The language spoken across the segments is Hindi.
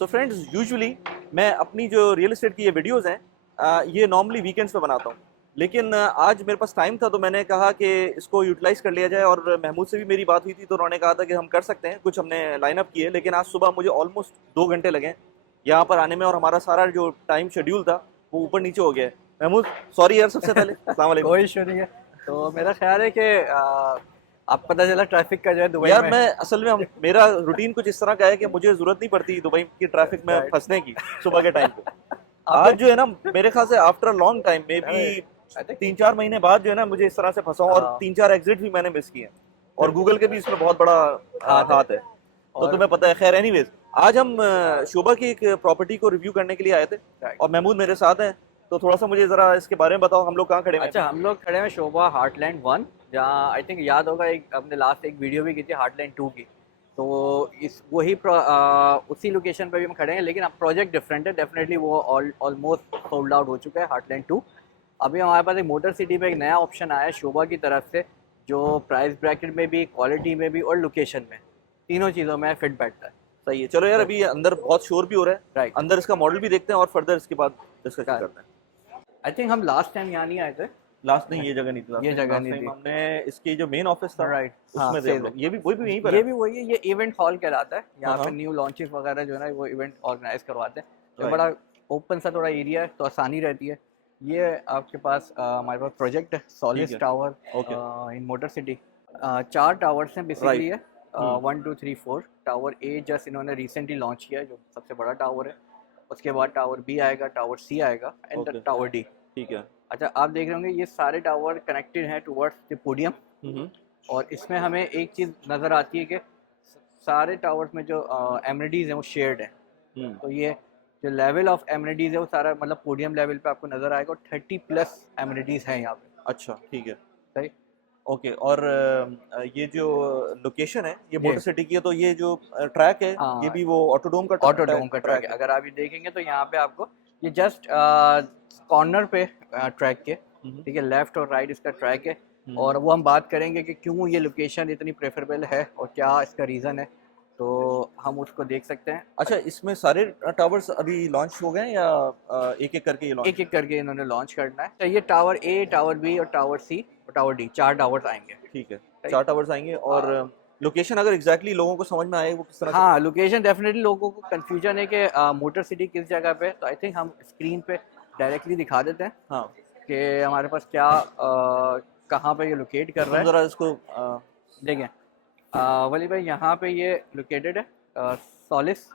सो फ्रेंड्स, यूजुअली मैं अपनी जो रियल एस्टेट की ये वीडियोज़ हैं ये नॉर्मली वीकेंड्स पे बनाता हूँ, लेकिन आज मेरे पास टाइम था तो मैंने कहा कि इसको यूटिलाइज़ कर लिया जाए। और महमूद से भी मेरी बात हुई थी तो उन्होंने कहा था कि हम कर सकते हैं, कुछ हमने लाइन अप किए। लेकिन आज सुबह मुझे ऑलमोस्ट 2 घंटे लगे यहाँ पर आने में, और हमारा सारा जो टाइम शेड्यूल था वो ऊपर नीचे हो गया है। महमूद, सॉरी यार, सबसे पहले अस्सलाम वालेकुम। कोई इशू नहीं है। तो मेरा ख्याल है कि आप पता चला ट्रैफिक का जो है दुबई यार में। मैं असल में मेरा रूटीन कुछ इस तरह का है कि मुझे ज़रूरत नहीं पड़ती दुबई की ट्रैफिक में Right. फंसने की सुबह के टाइम पे। आपने आज जो है ना, मेरे ख्याल से आफ्टर लॉन्ग टाइम में भी I think 3-4 महीने बाद जो है ना, मुझे इस तरह से फंसा हूँ, और हाँ, 3-4 एग्जिट भी मैंने मिस किए हैं। और गूगल के भी इसमें बहुत बड़ा हाथ है। तो और तुम्हें पता है। खैर, एनीवेज, आज हम शोभा की एक प्रॉपर्टी को रिव्यू करने के लिए आए थे, Right. और महमूद मेरे साथ हैं। तो थोड़ा सा मुझे ज़रा इसके बारे में बताओ, हम लोग कहाँ खड़े हैं? अच्छा, हम लोग खड़े हैं शोभा हार्टलैंड 1, जहाँ आई थिंक याद होगा एक हमने लास्ट एक वीडियो भी की थी हार्टलैंड 2 की। तो इस उसी लोकेशन पे भी हम खड़े हैं, लेकिन अब प्रोजेक्ट डिफरेंट है। डेफिनेटली वो ऑलमोस्ट सोल्ड आउट हो चुका है हार्टलैंड 2। अभी हमारे पास एक मोटर सिटी में एक नया ऑप्शन आया है शोभा की तरफ से, जो प्राइस ब्रैकेट में भी, क्वालिटी में भी और लोकेशन में, तीनों चीज़ों में फिट बैठता है। सही है। चलो यार, अभी अंदर बहुत शोर भी हो रहा है, राइट। अंदर इसका मॉडल भी देखते हैं और फर्दर इसके बाद डिस्कशन करते हैं। आई थिंक हम लास्ट टाइम यहाँ नहीं आए थे। लास्ट नहीं, ये जगह नहीं थी। ये जगह लास्ट नहीं टाइम थी। हमने इसकी जो मेन ऑफिस था राइट, हाँ, उसमें थे हम लोग। ये भी वही भी यहीं पर ये है। भी वही है। ये इवेंट हॉल कहलाता है। यहाँ हाँ, पे हाँ। न्यू लॉन्चेस वगैरह जो है ना वो इवेंट ऑर्गेनाइज करवाते हैं। तो Right. बड़ा ओपन सा थोड़ा एरिया है तो आसानी रहती है। ये आपके पास हमारे पास प्रोजेक्ट है ठीक सॉलिस है। Tower okay. In motor city. 4 towers हैं बेसिकली राइट। है। 1 2 3 4। टावर ए जस्ट इन्होंने रिसेंटली लॉन्च किया है, जो सबसे बड़ा टावर है। उसके बाद टावर बी आएगा, टावर सी आएगा एंड ओके। Tower D. ठीक है। अच्छा, आप देख रहे होंगे ये सारे टावर कनेक्टेड हैं टुवर्ड्स द पोडियम। हम्म। और इसमें हमें एक चीज़ नज़र आती है कि सारे टावर्स में जो एमिनिटीज़ हैं वो शेयर्ड हैं। हम्म। तो ये जो लेवल ऑफ एमिनिटीज़ है वो सारा मतलब पोडियम लेवल पे आपको नज़र आएगा, और 30+ एमिनिटीज़ हैं यहाँ पे। अच्छा, ठीक है। सही। ओके। और ये जो लोकेशन है ये ये मोटर सिटी की है, तो ये जो ट्रैक है ये हाँ, भी वो ऑटोडोम का ऑटोडोम का ट्रैक ट्रैक है। है। अगर आप ये देखेंगे तो यहाँ पे आपको ये जस्ट कॉर्नर पे ट्रैक के, हम्म। ठीक है, लेफ्ट और राइट इसका ट्रैक है। और हम्म। वो हम बात करेंगे कि क्यों ये लोकेशन इतनी प्रेफरेबल है और क्या इसका रीज़न है, तो हम उसको देख सकते हैं। अच्छा, इसमें सारे टावर्स अभी लॉन्च हो गए हैं या एक एक करके ये लॉन्च? एक एक करके इन्होंने लॉन्च करना है। तो ये टावर ए, टावर बी और टावर सी और टावर डी, 4 टावर्स आएंगे। ठीक है। Right? 4 टावर्स आएंगे। और लोकेशन अगर एग्जैक्टली लोगों को समझ में आए वो किस तरह से? हाँ, लोकेशन डेफिनेटली लोगों को कंफ्यूजन है कि मोटर सिटी किस जगह पे है। तो आई थिंक हम स्क्रीन पे डायरेक्टली दिखा देते हैं हाँ, कि हमारे पास क्या कहाँ पे ये लोकेट कर रहा तुम है। जरा इसको देखें वली भाई, यहाँ पे ये लोकेटेड है सॉलिस।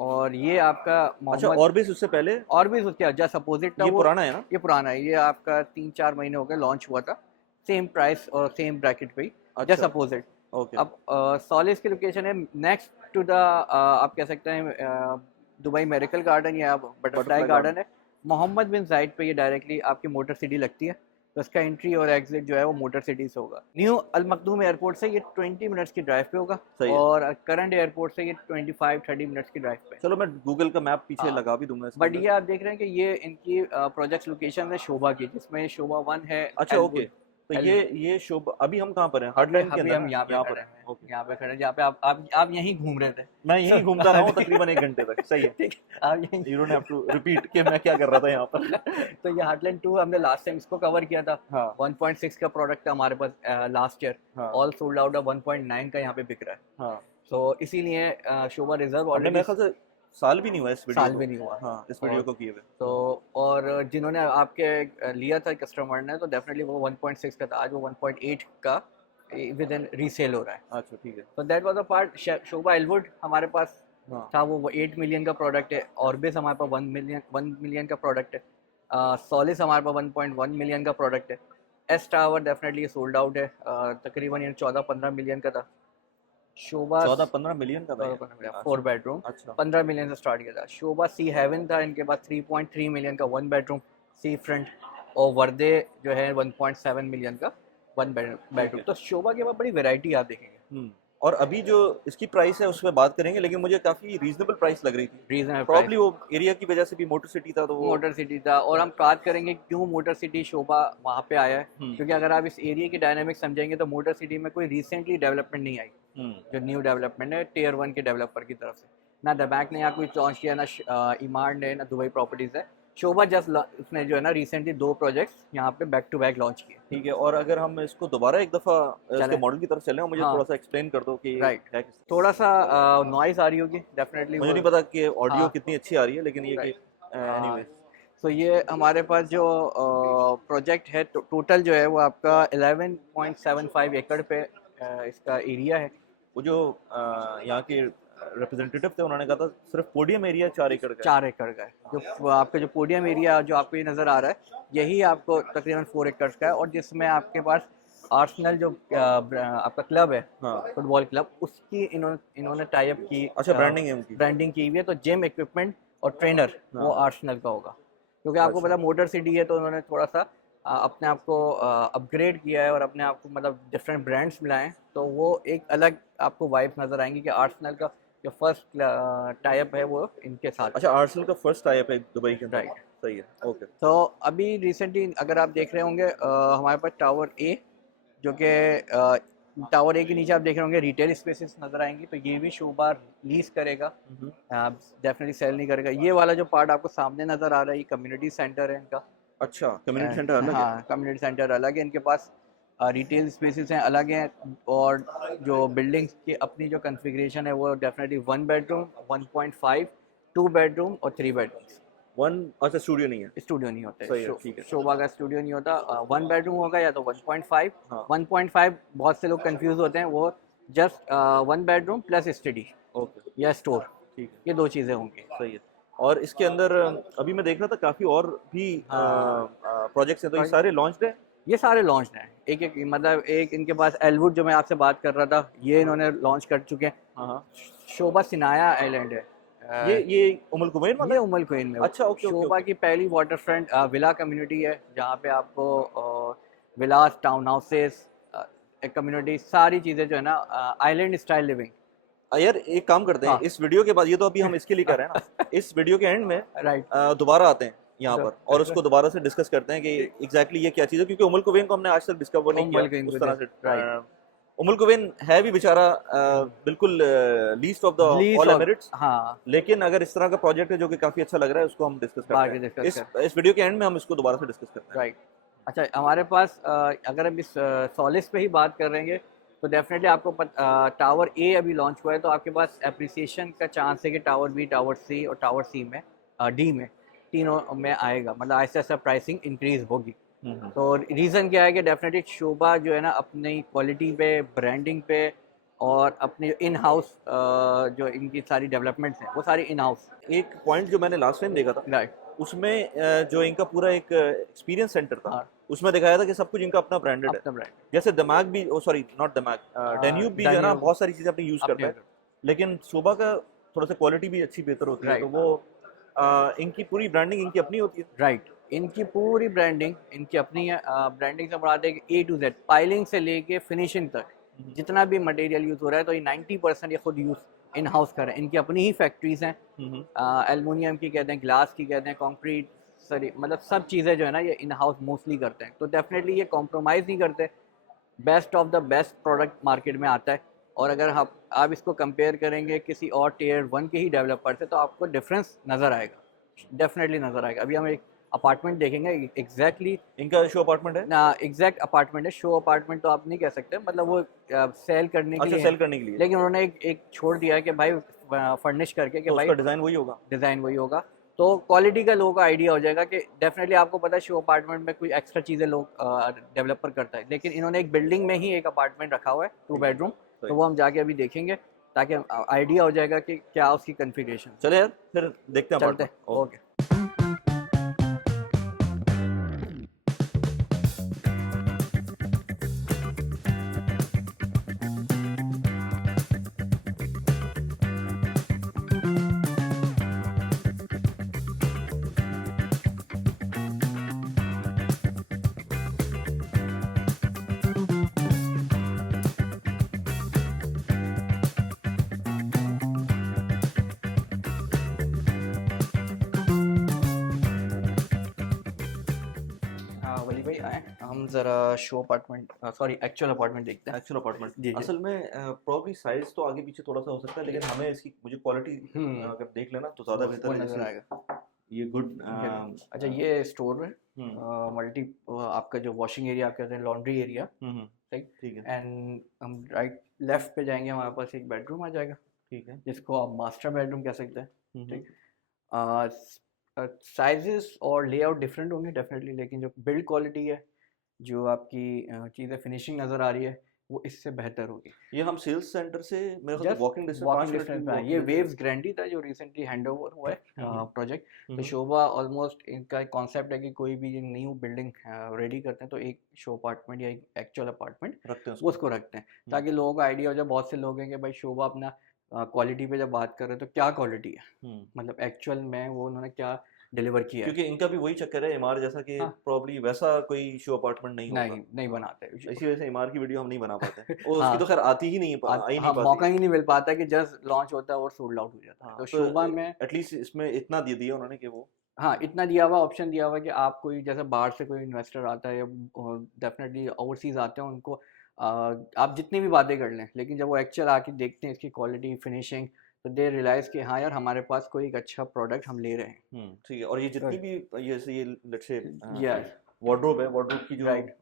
और ये आपका अच्छा, मोहम्मद और भी उससे पहले और भी उसके जस्ट अपोजिट था ये वो। पुराना है ना? ये पुराना है। ये आपका 3-4 महीने हो गए लॉन्च हुआ था, सेम प्राइस और सेम ब्रैकेट पे ही, जस्ट अच्छा। अपोजिट। ओके। अब सॉलिस की लोकेशन है नेक्स्ट टू द, आप कह सकते हैं दुबई मेरिकल गार्डन या बटरफ्लाई बटरफ्लाई गार्डन गार्डन। है। मोहम्मद बिन जायद पे ये डायरेक्टली आपकी मोटर सिटी लगती है। तो इसका एंट्री और एग्जिट जो है वो मोटर सिटी से होगा। न्यू अल मखदूम एयरपोर्ट से ये 20 मिनट्स की ड्राइव पे होगा। सही है। और करंट एयरपोर्ट से ये 25-30 मिनट्स की ड्राइव पे। चलो, मैं गूगल का मैप पीछे हाँ, लगा भी दूंगा इसके बट अंदर। ये आप देख रहे हैं कि ये इनकी प्रोजेक्ट लोकेशन है शोभा की, जिसमें शोभा 1 है अच्छा, ओके। एलवुड। तो ये शुभ, अभी हम कहाँ पर हैं? हार्टलैंड के अभी अंदर हम ना? यहाँ पे यहाँ खड़े पर। हैं। ओके। यहाँ पे खड़े हैं जहाँ पे आप यहीं घूम रहे थे। मैं यहीं घूमता रहा हूँ तकरीबन 1 घंटे तक। सही है। ठीक है, आप यहीं। You don't have to repeat कि मैं क्या कर रहा था यहाँ पर। तो ये हार्टलैंड 2 हमने लास्ट टाइम इसको कवर किया था। हाँ, 1.6 का प्रोडक्ट था हमारे पास लास्ट ईयर। हाँ, ऑल सोल्ड आउट है। 1.9 का यहाँ पे बिक रहा है। हाँ। तो इसीलिए शोभा रिजर्व हमने ऑलरेडी मेरे ख्याल से साल भी नहीं हुआ इस वीडियो साल को। भी नहीं हुआ। हाँ, इस वीडियो और को किए हुए। तो और जिन्होंने आपके लिया था कस्टमर ने, तो डेफिनेटली वो 1.6 का था, आज वो 1.8 का विद इन रीसेल हो रहा है। अच्छा, ठीक है। तो that was a part. Sobha Elwood हमारे पास हाँ। था, वो 8 मिलियन का प्रोडक्ट है। ऑर्बिस हमारे पास 1 मिलियन का प्रोडक्ट है। सॉलिस हमारे पास 1.1 मिलियन का प्रोडक्ट है। S tower definitely sold out है। तकरीबन ये 14-15 मिलियन का था। शोभा 14-15 मिलियन का था ये? 4 बेडरूम अच्छा। 15 मिलियन से स्टार्ट किया था। शोभा सी हेवन था इनके पास 3.3 मिलियन का 1 बेडरूम सी फ्रंट। और वर्दे जो है 1.7 मिलियन का 1 बेडरूम। तो शोभा के पास बड़ी वैरायटी आप देखेंगे। और अभी जो इसकी प्राइस है उस पर बात करेंगे, लेकिन मुझे काफ़ी रीजनेबल प्राइस लग रही थी। रीजनेबल प्रॉब्ली प्राइस, वो एरिया की वजह से भी मोटर सिटी था तो वो। मोटर सिटी था। और हम बात करेंगे क्यों मोटर सिटी शोभा वहाँ पे आया है। हम्म। क्योंकि अगर आप इस एरिया की डायनामिक समझेंगे तो मोटर सिटी में कोई रिसेंटली डेवलपमेंट नहीं आई। जो न्यू डेवलपमेंट है टियर 1 के डेवलपर की तरफ से। ना दमैक ने यहाँ कुछ लॉन्च किया, ना इमार ने, ना दुबई प्रॉपर्टीज़ है। शोभा जस्ट उसने जो है ना रिसेंटली 2 प्रोजेक्ट्स यहाँ पे बैक टू बैक लॉन्च किए। ठीक है, और अगर हम इसको दोबारा एक दफ़ा इसके चलें। मॉडल की तरफ चलें और मुझे हाँ। थोड़ा सा एक्सप्लेन कर दो कि राइट। है किस, थोड़ा सा नॉइज़ आ रही होगी डेफिनेटली, मुझे वो नहीं पता कि ऑडियो हाँ। कितनी अच्छी आ रही है, लेकिन ये कि राइट। एनीवेज। तो ये हमारे पास जो प्रोजेक्ट है टोटल जो है वो आपका 11.75 एकड़ पे इसका एरिया है। वो जो यहाँ के रिप्रेजेंटेटिव थे उन्होंने कहा था सिर्फ पोडियम एरिया 4 एकड़ का है। 4 एकड़ का है। जो आपका जो पोडियम एरिया जो आपको ये नज़र आ रहा है, यही आपको तकरीबन 4 एकड़ का है, और जिसमें आपके पास आर्सेनल जो आपका क्लब है, हाँ, फुटबॉल क्लब, उसकी इन्होंने टाई अप की, अच्छा, ब्रांडिंग है उनकी। ब्रांडिंग की हुई है। तो जिम इक्विपमेंट और ट्रेनर हाँ। वो आर्सेनल का होगा, क्योंकि आपको अच्छा। पता मोटर सिटी है, तो उन्होंने थोड़ा सा अपने आप को अपग्रेड किया है और अपने आप को मतलब डिफरेंट ब्रांड्स मिलाए हैं, तो वो एक अलग आपको वाइब्स नज़र आएंगी कि आर्सेनल का जो फर्स्ट टाई अप है वो इनके साथ। अच्छा, आर्सेनल का फर्स्ट टाई अप है दुबई के अंदर। राइट। सही है, ओके। तो अभी रिसेंटली अगर आप देख रहे होंगे हमारे पास टावर ए, जो कि टावर ए के नीचे आप देख रहे होंगे रिटेल स्पेसेस नज़र आएंगी, तो ये भी शोभा लीज करेगा, डेफिनेटली सेल नहीं करेगा। ये वाला जो पार्ट आपको सामने नज़र आ रहा है, ये कम्युनिटी सेंटर है इनका। अच्छा, कम्युनिटी सेंटर अलग है। हाँ, कम्युनिटी सेंटर अलग है, इनके पास रिटेल स्पेसेस हैं अलग हैं, और जो बिल्डिंग्स की अपनी जो कन्फिग्रेशन है वो डेफिनेटली 1 बेडरूम, 1.5, 2 बेडरूम और 3 बेडरूम। अच्छा, स्टूडियो नहीं है। स्टूडियो नहीं होता सही है, ठीक है। शोभा का स्टूडियो नहीं होता। 1 बेडरूम होगा या तो 1.5। हाँ। 1.5 बहुत से लोग कंफ्यूज होते हैं, वो just 1 bedroom plus study okay, या स्टोर, ठीक है, ये 2 चीज़ें होंगी। सही है। और इसके अंदर अभी मैं देख रहा था काफ़ी और भी प्रोजेक्ट्स हैं, तो ये सारे लॉन्च्ड हैं। ये सारे लॉन्च हैं, एक एक मतलब एक इनके पास एलवुड जो मैं आपसे बात कर रहा था, ये इन्होंने लॉन्च कर चुके हैं। हाँ हाँ, शोभा सिनाया आइलैंड है, ये उमुल कुवैन वाला ये है? उमल क्वीन में। अच्छा, ओके, ओके, शोभा ओके। की पहली वाटर फ्रंट विला कम्युनिटी है, जहाँ पे आपको विलास, टाउन हाउसेस, एक कम्युनिटी, सारी चीज़ें जो है ना आइलैंड स्टाइल लिविंग। यार एक काम करते हैं, हाँ। इस वीडियो के बाद, ये तो अभी हम इसके लिए कर रहे हैं ना, इस वीडियो के एंड में राइट। दोबारा आते हैं यहाँ पर और उसको दोबारा से डिस्कस करते हैं कि एग्जैक्टली ये क्या चीज़ है, क्योंकि उमुल कुवैन को हमने आज तक डिस्कवर नहीं उमुल किया कुवैन उस को, तरह से। राइट। उमुल कुवैन है भी बेचारा बिल्कुल least of the all Emirates, हाँ, लेकिन अगर इस तरह का प्रोजेक्ट है जो कि काफी अच्छा लग रहा है, उसको हम डिस्कस बाकी करते हैं डिस्कस इस वीडियो के एंड में, हम इसको दोबारा से डिस्कस करते हैं। राइट। अच्छा, हमारे पास अगर हम इस सॉलिस पे ही बात कर रहे हैं, तो डेफिनेटली आपको टावर ए अभी लॉन्च हुआ है, तो आपके पास एप्रिसिएशन का चांस है कि टावर बी, टावर सी और टावर सी में डी में, तीनों में आएगा, मतलब ऐसा ऐसा प्राइसिंग इंक्रीज होगी। तो रीज़न क्या है कि डेफिनेटली शोभा जो है ना अपनी क्वालिटी पे, ब्रांडिंग पे और अपने इन हाउस जो इनकी सारी डेवलपमेंट्स हैं वो सारी इन हाउस। एक पॉइंट जो मैंने लास्ट टाइम देखा था, राइट। उसमें जो इनका पूरा एक एक्सपीरियंस सेंटर था, हाँ। उसमें दिखाया था कि सब कुछ इनका अपना ब्रांडेड है। अपना ब्रांड, जैसे दमाग भी, सॉरी नॉट दमाग, डेन्यूब भी जो है ना, डेन्यूब बहुत सारी चीजें अपनी यूज करता है, अपने, लेकिन शोभा का थोड़ा सा क्वालिटी भी अच्छी बेहतर होती है, Right. तो वो इनकी पूरी ब्रांडिंग इनकी अपनी होती है। राइट। इनकी पूरी ब्रांडिंग इनकी अपनी है। ब्रांडिंग से बढ़ाते हैं A to Z, पाइलिंग से लेके फिनिशिंग तक जितना भी मटेरियल यूज़ हो रहा है, तो ये 90% ये खुद यूज़ इन हाउस कर रहे हैं। इनकी अपनी ही फैक्ट्रीज हैं, एलुमिनियम की कहते हैं, ग्लास की कहते हैं, कंक्रीट, सरी, मतलब सब चीज़ें जो है ना ये इन हाउस मोस्टली करते हैं। तो डेफिनेटली ये कॉम्प्रोमाइज़ नहीं करते, best of the best product market में आता है। और अगर आप इसको कंपेयर करेंगे किसी और टियर 1 के ही डेवलपर से, तो आपको डिफरेंस नज़र आएगा, डेफिनेटली नज़र आएगा। अभी हम एक अपार्टमेंट देखेंगे, एग्जैक्टली इनका शो अपार्टमेंट है ना, एग्जैक्ट अपार्टमेंट है। शो अपार्टमेंट तो आप नहीं कह सकते, मतलब वो सेल करने के अच्छा, लिए सेल करने के लिए, लेकिन उन्होंने एक छोड़ दिया है कि भाई फर्निश करके कि तो भाई उसका डिजाइन वही होगा। डिज़ाइन वही होगा। तो क्वालिटी का लोगों का आइडिया हो जाएगा कि डेफिनेटली आपको पता है शो अपार्टमेंट में कोई एक्स्ट्रा चीज़ें लोग डेवलपर करता है, लेकिन इन्होंने एक बिल्डिंग में ही एक अपार्टमेंट रखा हुआ है, 2 बेडरूम, तो वो हम जाके अभी देखेंगे ताकि आइडिया हो जाएगा कि क्या उसकी कन्फिगरेशन। चले यार, फिर देखते हैं चलते हैं, apartment। ओके। ज़रा show apartment sorry actual apartment देखते हैं। एक्चुअल अपार्टमेंट जी, जी। असल में प्रॉब्ली साइज तो आगे पीछे थोड़ा सा हो सकता है, लेकिन हमें इसकी मुझे क्वालिटी अगर देख लेना तो ज़्यादा बेहतर वो है। नज़र जैसे आएगा। ये गुड अच्छा ये स्टोर है, मल्टी आपका जो वॉशिंग एरिया आप कहते हैं लॉन्ड्री एरिया, राइट। ठीक है एंड हम राइट लेफ्ट पे जाएंगे, हमारे पास एक बेडरूम आ जाएगा ठीक है। जिसको आप मास्टर बेडरूम कह सकते हैं। ठीक साइजेस और लेआउट डिफरेंट होंगे डेफिनेटली, लेकिन जो बिल्ड क्वालिटी है, जो आपकी चीज़ें फिनिशिंग नज़र आ रही है, वो इससे बेहतर होगी। ये हम सेल्स सेंटर से मेरे ख्याल just walking distance 5 walking minute की डिस्टेंस पे है। walking ये distance वेव्स ग्रैंडी था जो रिसेंटली हैंड ओवर हुआ है प्रोजेक्ट। तो हम्म, शोभा ऑलमोस्ट इनका कॉन्सेप्ट है कि कोई भी न्यू बिल्डिंग रेडी करते हैं तो एक शो अपार्टमेंट या एक एक्चुअल अपार्टमेंट रखते हैं वो उसको। उसको रखते हैं, ताकि लोगों को आइडिया हो जाए। बहुत से लोग हैं कि भाई शोभा अपना क्वालिटी पे जब बात कर रहे हैं तो क्या क्वालिटी है, मतलब एक्चुअल में वो उन्होंने क्या डिलीवर किया है। क्योंकि इनका भी वही चक्कर है एमआर जैसा कि हाँ, प्रॉब्ली वैसा कोई शो अपार्टमेंट नहीं होगा। नहीं बनाते। इसी वजह से एमआर की वीडियो हम नहीं बना पाते और उसकी हाँ तो खैर आती ही नहीं आ ही नहीं हाँ, पाती मौका है। ही नहीं मिल पाता कि जस्ट लॉन्च होता है और सोल्ड आउट हो जाता है। हाँ तो तो शोभा में एटलीस्ट इसमें इतना दे दिया उन्होंने कि वो हाँ इतना दिया हुआ, ऑप्शन दिया हुआ कि आप कोई जैसे बाहर से कोई इन्वेस्टर आता है या डेफिनेटली ओवरसीज आते हैं उनको आप जितनी भी बातें कर लें, लेकिन जब वो एक्चुअल आके देखते हैं इसकी क्वालिटी फिनिशिंग, तो दे रियलाइज कि हाँ यार हमारे पास कोई एक अच्छा प्रोडक्ट हम ले रहे हैं। ठीक है। और ये जितनी भी ये जैसे ये लेट्स से यस वार्डरोब है, वार्डरोब की जो राइट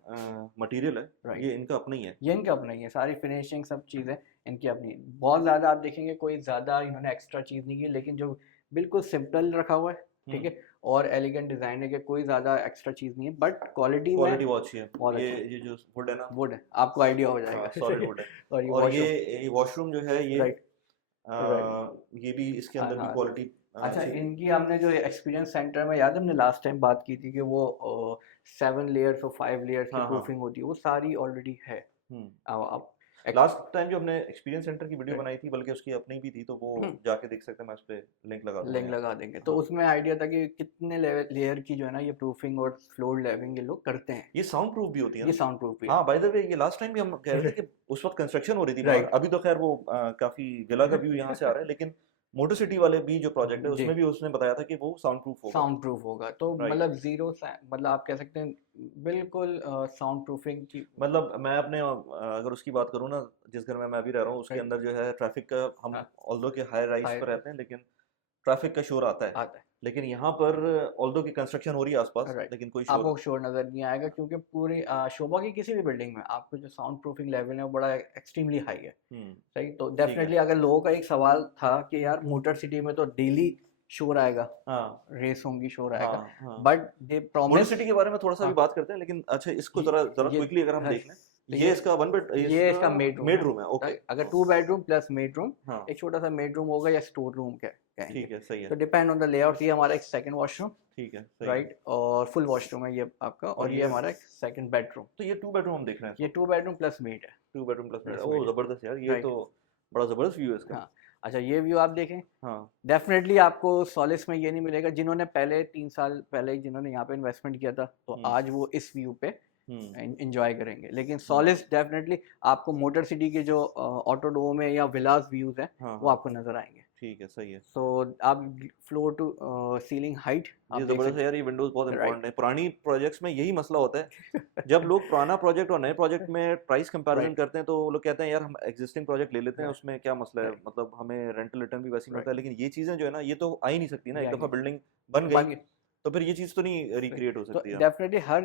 मटेरियल है राइट, ये इनका अपना ही है। ये इनका अपना ही है, सारी फिनिशिंग सब चीज़ें इनकी अपनी। बहुत ज़्यादा आप देखेंगे कोई ज़्यादा इन्होंने एक्स्ट्रा चीज़ नहीं की, लेकिन जो बिल्कुल सिंपल रखा हुआ है, ठीक है, और एलिगेंट डिज़ाइन है कि कोई ज़्यादा एक्स्ट्रा चीज़ नहीं है, बट क्वालिटी क्वालिटी में बहुत अच्छी है। बहुत ये अच्छा ये जो वुड है ना, वुड है, आपको आइडिया हो जाएगा। सॉलिड वुड है। और ये और वॉशरूम ये वॉशरूम जो है ये राइट राइट। ये भी इसके हाँ अंदर भी हाँ, क्वालिटी अच्छा अच्छी। इनकी हमने जो एक्सपीरियंस सेंटर में, याद है हमने लास्ट टाइम बात की थी कि वो 7 लेयर्स और 5 लेयर्स की हाँ हाँ प्रूफिंग होती है, वो सारी ऑलरेडी है। अब लास्ट टाइम जो हमने एक्सपीरियंस सेंटर की वीडियो Right. बनाई थी, बल्कि उसकी अपनी भी थी, तो वो जाके देख सकते हैं। मैं उस पर लिंक लगा दूंगा लिंक यहाँ लगा पे। देंगे। तो हाँ उसमें आइडिया था कि कितने लेयर की जो है ना ये प्रूफिंग और फ्लोर लेवलिंग ये लोग करते हैं। ये साउंड प्रूफ भी होती है ये ना। साउंड प्रूफ भी है हाँ बाय द वे ये लास्ट टाइम भी हम कह रहे थे कि उस वक्त कंस्ट्रक्शन हो रही थी बाहर। राइट अभी तो खैर वो काफी विला का व्यू यहाँ से आ रहा है, लेकिन मोटर सिटी वाले भी जो प्रोजेक्ट है जी, उसमें भी उसने बताया था कि वो साउंड प्रूफ होगा। साउंड प्रूफ होगा। तो राइट। मतलब जीरो मतलब आप कह सकते हैं बिल्कुल साउंड प्रूफिंग की। मतलब मैं अपने अगर उसकी बात करूँ ना, जिस घर में मैं अभी रह रहा हूँ उसके राइट अंदर जो है ट्रैफिक का, हम हाँ ऑल्दो के हाई राइज हाई पर रहते हैं, लेकिन ट्रैफिक का शोर आता है। आता है लेकिन यहाँ पर ऑल्दो की कंस्ट्रक्शन हो रही है आसपास, राइट, लेकिन कोई आपको शोर शोर नज़र नहीं आएगा क्योंकि पूरी शोभा की किसी भी बिल्डिंग में आपको जो साउंड प्रूफिंग लेवल है वो बड़ा एक्सट्रीमली हाई है। सही, तो ठीक है। डेफिनेटली अगर लोगों का एक सवाल था कि यार मोटर सिटी में तो डेली शोर आएगा, हाँ रेस होंगी, शोर आएगा, हाँ हाँ। But they motor promise. City के बारे में थोड़ा सा भी हाँ बात करते हैं, लेकिन अच्छा इसको जरा जरा ये क्विकली अगर हम हाँ, देख लें, तो ये इसका वन बेड, ये इसका मेड मेड रूम है। ओके, अगर 2 बेडरूम प्लस मेड रूम, हाँ एक छोटा सा मेड रूम होगा या स्टोर रूम कहेंगे, ठीक है, सही तो है। Depend on the layout. ये हमारा एक सेकंड वॉशरूम ठीक है, सही है। राइट, और फुल वॉशरूम है ये आपका, और और ये ये हमारा एक सेकंड बेडरूम। तो ये 2 बेडरूम हम देख रहे हैं ये इसको। 2 बेडरूम प्लस मेड है। 2 बेडरूम प्लस बेड, प्लस ओ मेड जबरदस्त यार, ये राइट तो बड़ा जबरदस्त व्यू है इसका। हाँ। अच्छा ये व्यू आप देखें, हाँ डेफिनेटली आपको सॉलिस में ये नहीं मिलेगा। जिन्होंने पहले 3 साल पहले जिन्होंने यहाँ पे इन्वेस्टमेंट किया था, तो आज वो इस व्यू पे इंजॉय करेंगे, लेकिन सॉलिस डेफिनेटली आपको मोटर सिटी के जो ऑटोडोम है या विलास व्यूज है वो आपको नजर आएंगे। ठीक है, सही है। सो आप फ्लोर टू सीलिंग हाइट ये जबरदस्त है यार, ये विंडोज बहुत इंपॉर्टेंट है। राइट पुरानी प्रोजेक्ट्स में यही मसला होता है, जब लोग पुराना प्रोजेक्ट और नए प्रोजेक्ट में प्राइस कंपैरिजन राइट करते हैं तो वो लोग कहते हैं यार हम एग्जिस्टिंग प्रोजेक्ट ले लेते हैं, राइट उसमें क्या मसला है, राइट मतलब हमें रेंटल रिटर्न भी वैसे ही मिलता राइट है। लेकिन ये चीजें जो है ना, ये तो आ ही नहीं सकती ना, एक ये दफा बिल्डिंग बन गई बाकी तो फिर ये चीज तो नहीं रिक्रिएट हो सकती है। डेफिनेटली हर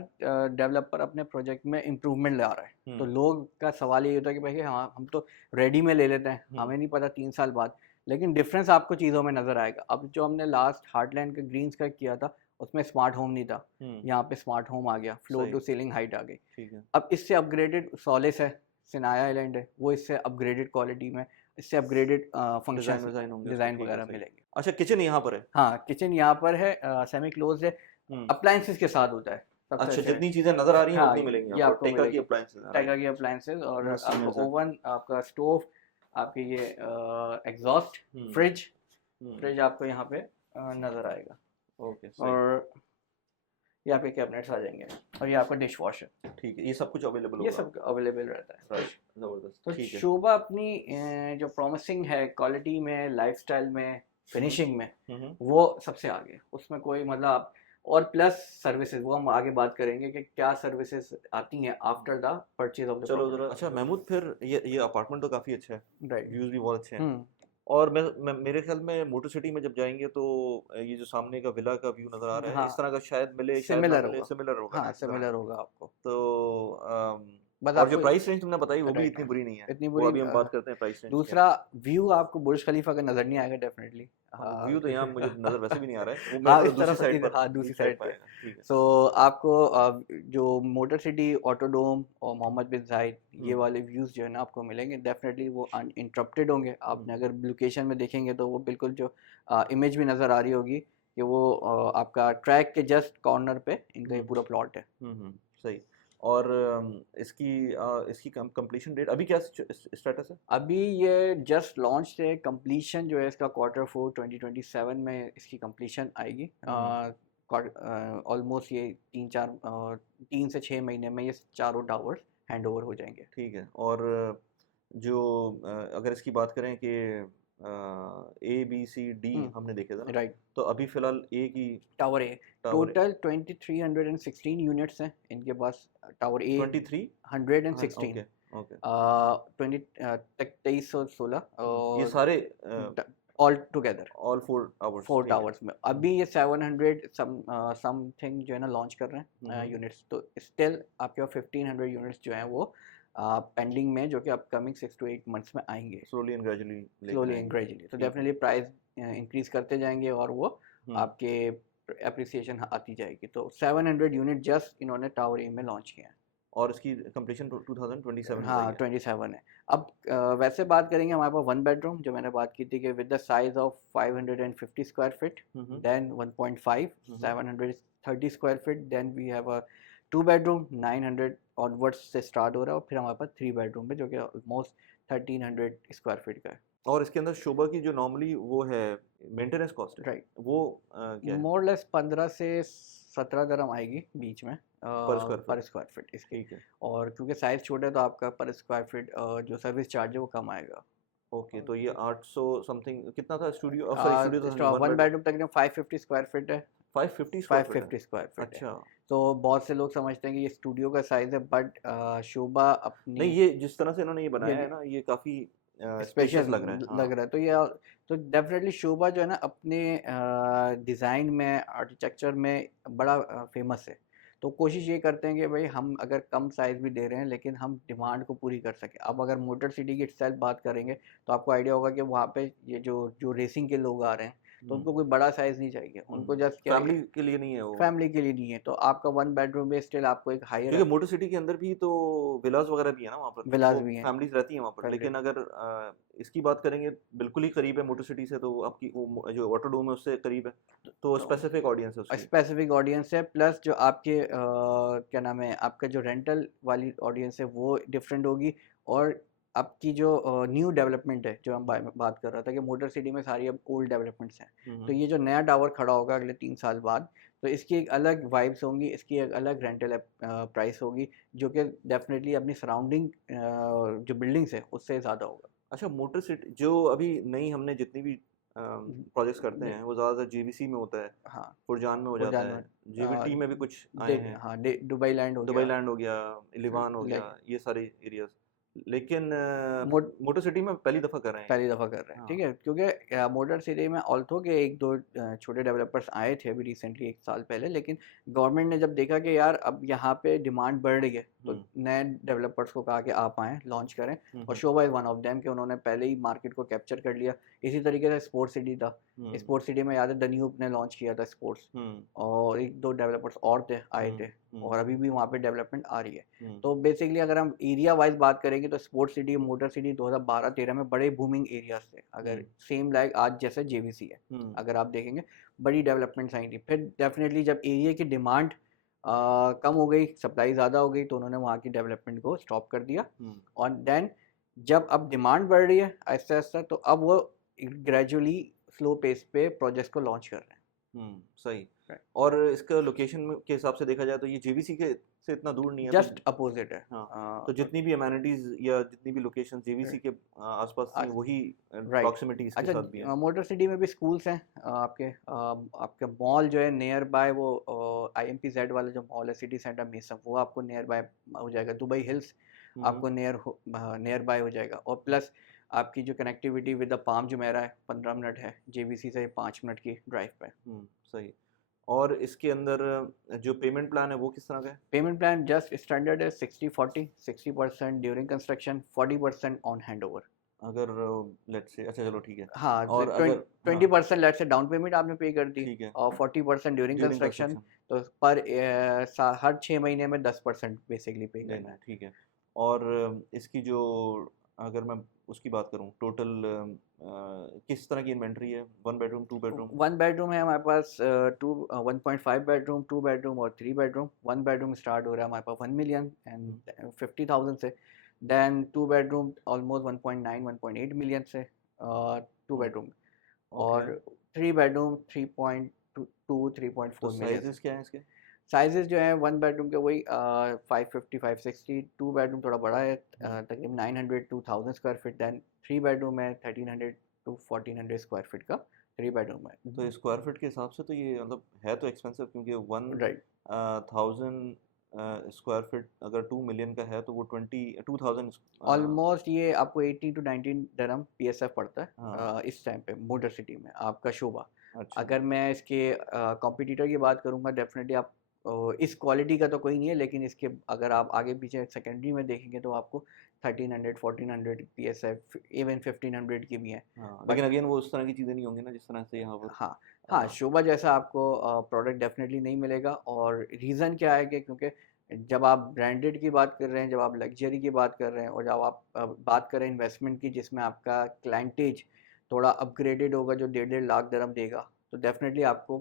डेवलपर अपने प्रोजेक्ट में इम्प्रूवमेंट ला रहा है, तो लोग का सवाल ये होता है कि भाई हाँ हम तो रेडी में ले लेते हैं, हमें नहीं पता 3 साल बाद, लेकिन डिफरेंस आपको चीज़ों में नज़र आएगा। अब जो हमने लास्ट हार्टलैंड का ग्रीन्स का किया था उसमें स्मार्ट होम नहीं था, यहाँ पे स्मार्ट होम आ गया, फ्लोर टू सीलिंग हाइट आ गई। ठीक है। अब इससे अपग्रेडेड सॉलिस है, सिनाया आइलैंड है, वो इससे अपग्रेडेड क्वालिटी में, इससे अपग्रेडेड फंक्शन डिज़ाइन वगैरह मिलेंगे। अच्छा किचन यहाँ पर है। हाँ किचन यहाँ पर है, सेमी क्लोज है, अप्लायंसेस के साथ होता है। अच्छा जितनी चीजें नजर आ रही हैं हाँ, उतनी मिलेंगी ये आपको, आपको टेका की मिलेगी, अप्लायंसेस, टेका की अप्लायंसेस, और आपको ओवन, आपका स्टोव, आपके ये एग्जॉस्ट, फ्रिज आपको यहाँ पे नज़र आएगा। ओके, और ये आपके कैबिनेट्स आ जाएंगे, और ये आपका डिश वॉश है। ठीक है, ये सब कुछ अवेलेबल होगा, ये सब अवेलेबल रहता है। राइट, जबरदस्त। तो ठीक है। शोभा अपनी जो प्रॉमिसिंग है क्वालिटी में, लाइफस्टाइल में, फिनिशिंग में, वो सबसे आगे, उसमें कोई मतलब और प्लस सर्विसेज, वो हम आगे बात करेंगे कि क्या सर्विसेज आती हैं after the purchase of the चलो जरा, अच्छा महमूद, फिर ये अपार्टमेंट तो काफ़ी अच्छा है, राइट। व्यूज़ भी बहुत अच्छे हैं, और मैं मेरे ख्याल में मोटर सिटी में जब जाएंगे तो ये जो सामने का विला का व्यू नज़र आ रहा है, हाँ, इस तरह का शायद मिले, शायद ना सिमिलर मिले, होगा, सिमिलर होगा हाँ इस तरह। सिमिलर होगा आपको। तो बस और जो आपको प्राइस रेंज तुमने बताई वो भी राइट इतनी बुरी नहीं है, इतनी वो बुरी अभी हम बात करते हैं प्राइस रेंज के। दूसरा व्यू आपको बुर्ज खलीफा का नज़र नहीं आएगा डेफिनेटली। व्यू तो यहाँ मुझे नज़र वैसे भी नहीं आ रहा है, वो हाँ मेरे इस को दूसरी तरफ साइड पर, हाँ दूसरी साइड पे। पाएगा, ठीक है। सो आपको जो मोटर सिटी, ऑटोडोम और मोहम्मद बिन जायद ये वाले व्यूज़ जो है ना आपको मिलेंगे, डेफिनेटली वो अनइंटरप्टेड होंगे। आपने अगर लोकेशन में देखेंगे तो वो बिल्कुल जो इमेज भी नज़र आ रही होगी कि वो आपका ट्रैक के जस्ट कॉर्नर पे इनका ये पूरा प्लॉट है। सही। और इसकी कंप्लीशन डेट अभी क्या स्टेटस है? अभी ये जस्ट लॉन्च है, कंप्लीशन जो है इसका Q4 2027 में इसकी कंप्लीशन आएगी। ऑलमोस्ट ये 3 से 6 महीने में ये चारों टावर्स हैंड ओवर हो जाएंगे। ठीक है। और जो अगर इसकी बात करें कि ए बी सी डी हमने देखे थे ना, राइट। तो अभी फिलहाल ए की tower A tower total 2316 units हैं इनके पास। टावर ए 23 116, ओके ओके, 2316 ये और सारे all together all 4 towers, 4 towers में अभी ये 700 समथिंग जो है ना लॉन्च कर रहे हैं यूनिट्स। तो स्टिल आपके पास 1500 यूनिट्स जो हैं वो पेंडिंग में, जो कि अपकमिंग 6 to 8 मंथ्स में आएंगे, स्लोली एंड ग्रेजुअली ग्रेजुअली। तो डेफिनेटली प्राइस इंक्रीज करते जाएंगे और वो आपके अप्रिसिएशन आती जाएगी। तो 700 यूनिट जस्ट इन्होंने टावर ए में लॉन्च किया है और इसकी कंप्लीशन 2027 हाँ 27 है। अब वैसे बात करेंगे हमारे पास 1 बेडरूम जो मैंने बात की थी कि with the size of 550 square feet, then 1.5 730 square feet, then we have a 2 bedroom 900 onwards से स्टार्ट हो रहा है, और फिर हमारे पास 3 बेडरूम है जो कि ऑलमोस्ट 1300 स्क्वायर फीट का है। और इसके अंदर शोभा की जो नॉर्मली वो है मेंटेनेंस कॉस्ट है, राइट, वो क्या है? मोर लेस 15 से 17 दरम आएगी बीच में पर स्क्वायर फीट इसकी। ठीक है। और क्योंकि साइज छोटा है तो आपका पर स्क्वायर फीट जो सर्विस चार्ज है वो कम आएगा। ओके, तो ये 800 समथिंग कितना था स्टूडियो? वन बेडरूम तकरीबन 550 स्क्वायर फीट है। 550 स्क्वायर फीट 550 स्क्वायर फीट है। अच्छा, तो बहुत से लोग समझते हैं कि ये स्टूडियो का साइज है, बट शोभा अपनी नहीं ये जिस तरह से इन्होंने ये बनाया है ना, ये काफी स्पेशियस लग रहा है। हाँ। लग रहा है। तो ये तो डेफिनेटली शोभा जो है ना अपने डिज़ाइन में, आर्किटेक्चर में बड़ा फेमस है। तो कोशिश ये करते हैं कि भाई हम अगर कम साइज़ भी दे रहे हैं लेकिन हम डिमांड को पूरी कर सकें। अब अगर मोटर सिटी की इटसेल्फ बात करेंगे तो आपको आइडिया होगा कि वहाँ पे ये जो रेसिंग के लोग आ रहे हैं तो उनको कोई बड़ा साइज़ नहीं चाहिए, उनको जस्ट क्या फैमिली के लिए नहीं है वो, फैमिली के लिए नहीं है। तो आपका 1 बेडरूम में स्टिल आपको एक हायर, क्योंकि मोटर सिटी के अंदर भी तो विलास वगैरह भी है ना वहाँ पर, विलास भी हैं, फैमिलीज रहती हैं वहाँ पर। लेकिन अगर इसकी बात करेंगे बिल्कुल ही करीब है मोटर सिटी से, तो आपकी वो जो ऑटोडोम है उससे करीब है, तो स्पेसिफिक ऑडियंस है उसकी। स्पेसिफिक ऑडियंस है। प्लस जो आपके क्या नाम है, आपका जो रेंटल वाली ऑडियंस है वो डिफरेंट होगी। और आपकी जो न्यू डेवलपमेंट है, जो हम बात कर रहा था कि मोटर सिटी में सारी अब ओल्ड डेवलपमेंट्स हैं, तो ये जो नया टावर खड़ा होगा अगले 3 साल बाद, तो इसकी एक अलग वाइब्स होंगी, इसकी एक अलग रेंटल प्राइस होगी, जो कि डेफिनेटली अपनी सराउंडिंग जो बिल्डिंग्स है उससे ज़्यादा होगा। अच्छा, मोटर सिटी जो अभी नई हमने जितनी भी प्रोजेक्ट्स करते हैं वो ज़्यादातर जेबीसी में होता है, हाँ फुरजान में हो जाता है, जेबीटी में भी कुछ आए हैं, हाँ दुबई लैंड हो दुबई गया, लैंड हो गया, लिवान हो गया, ये सारे एरियाज। लेकिन मोटर सिटी में पहली दफ़ा कर रहे हैं, पहली दफ़ा कर रहे हैं। ठीक है, क्योंकि मोटर सिटी में ऑल्थो के 1-2 छोटे डेवलपर्स आए थे अभी रिसेंटली 1 साल पहले, लेकिन गवर्नमेंट ने जब देखा कि यार अब यहाँ पे डिमांड बढ़ रही है तो नए डेवलपर्स को कहा कि आप आएँ लॉन्च करें, और शोभा इज़ वन ऑफ देम कि उन्होंने पहले ही मार्केट को कैप्चर कर लिया। इसी तरीके से स्पोर्ट्स सिटी था, स्पोर्ट्स सिटी में याद है दन्यूब ने लॉन्च किया था स्पोर्ट्स, और 1-2 डेवलपर्स और आए थे, और अभी भी वहाँ पे डेवलपमेंट आ रही है। तो बेसिकली अगर हम एरिया वाइज बात करेंगे तो स्पोर्ट्स सिटी, मोटर सिटी 2012-13 में बड़े बूमिंग एरियाज थे, अगर सेम लाइक आज जैसे जेवीसी है, अगर आप देखेंगे बड़ी डेवलपमेंट्स आई थी। फिर डेफिनेटली जब एरिया की डिमांड कम हो गई, सप्लाई ज़्यादा हो गई, तो उन्होंने वहाँ की डेवलपमेंट को स्टॉप कर दिया। और देन जब अब डिमांड बढ़ रही है आहिस्ता आहिस्ता, तो अब वो ग्रेजुअली स्लो पेस पे प्रोजेक्ट्स को लॉन्च कर रहे हैं। सही। और इसका लोकेशन के हिसाब से देखा जाए तो ये जेवीसी के से इतना दूर नहीं है, जस्ट अपोजिट है। हाँ, तो जितनी भी अमेनिटीज या जितनी भी लोकेशन जेवीसी के आसपास थी वही राइट। प्रॉक्सिमिटी इसके अच्छा, साथ भी है। मोटर सिटी में भी स्कूल्स हैं आपके मॉल जो है नियर बाय, वो IMPZ वाला जो मॉल है सिटी सेंटर मेसम, वो आपको नियर बाय हो जाएगा। दुबई हिल्स आपको नियर बाय हो जाएगा। और प्लस आपकी जो connectivity with the palm Jumeirah है 15 मिनट है, JVC से 5 मिनट की ड्राइव पे। सही। और इसके अंदर जो पेमेंट प्लान है वो किस तरह का है? पेमेंट प्लान जस्ट स्टैंडर्ड है 60-40, 60% during construction, 40% on hand over. अगर लेट्स से, अच्छा चलो ठीक है। हाँ, और अगर 20% लेट से डाउन पेमेंट आपने पे कर दी, ठीक है, और 40% ड्यूरिंग कंस्ट्रक्शन। तो पर हर 6 महीने में 10% बेसिकली पे करना है। ठीक है। और इसकी जो, अगर मैं उसकी बात करूं, टोटल किस तरह की इन्वेंट्री है? 1 बेडरूम, 2 बेडरूम? 1 बेडरूम है हमारे पास, 1.5 बेडरूम, 2 बेडरूम और 3 बेडरूम। 1 बेडरूम स्टार्ट हो रहा है हमारे पास 1,50,000 से। देन 2 बेडरूम ऑलमोस्ट 1.9 1.8 मिलियन से 2 बेडरूम। और 3 बेडरूम 3.2 3.4 तो मिलियन। साइजेस क्या है इसके? साइजेस जो है 1 बेडरूम के वही 550 560, 2 बेडरूम थोड़ा बड़ा है तकरीबन 900 to 1000 square feet. Then 3 bedroom है 1300 to 1400 स्क्वायर फीट का 3 बेडरूम है। तो स्क्वायर फीट के हिसाब से तो ये मतलब है तो एक्सपेंसिव, क्योंकि 1000 स्क्वायर फीट अगर 2 मिलियन का है तो वो 2000 ऑलमोस्ट ये आपको 18 to 19 dirham PSF पड़ता है हाँ। इस टाइम पे मोटर सिटी में आपका शोभा। अच्छा। अगर मैं इसके कॉम्पिटिटर की बात करूंगा, डेफिनेटली आप इस क्वालिटी का तो कोई नहीं है, लेकिन इसके अगर आप आगे पीछे सेकेंडरी में देखेंगे तो आपको 1300 1400 PSF, इवन 1500 की भी है। हाँ, लेकिन अगेन वो उस तरह की चीज़ें नहीं होंगी ना जिस तरह से यहाँ पर। हाँ हाँ, शोभा जैसा आपको प्रोडक्ट डेफिनेटली नहीं मिलेगा। और रीज़न क्या है कि क्योंकि जब आप ब्रांडेड की बात कर रहे हैं, जब आप लग्जरी की बात कर रहे हैं, और जब आप बात कर रहे हैं इन्वेस्टमेंट की जिसमें आपका क्लाइंटेज थोड़ा अपग्रेडेड होगा जो 1.5 लाख दरम देगा, तो डेफिनेटली आपको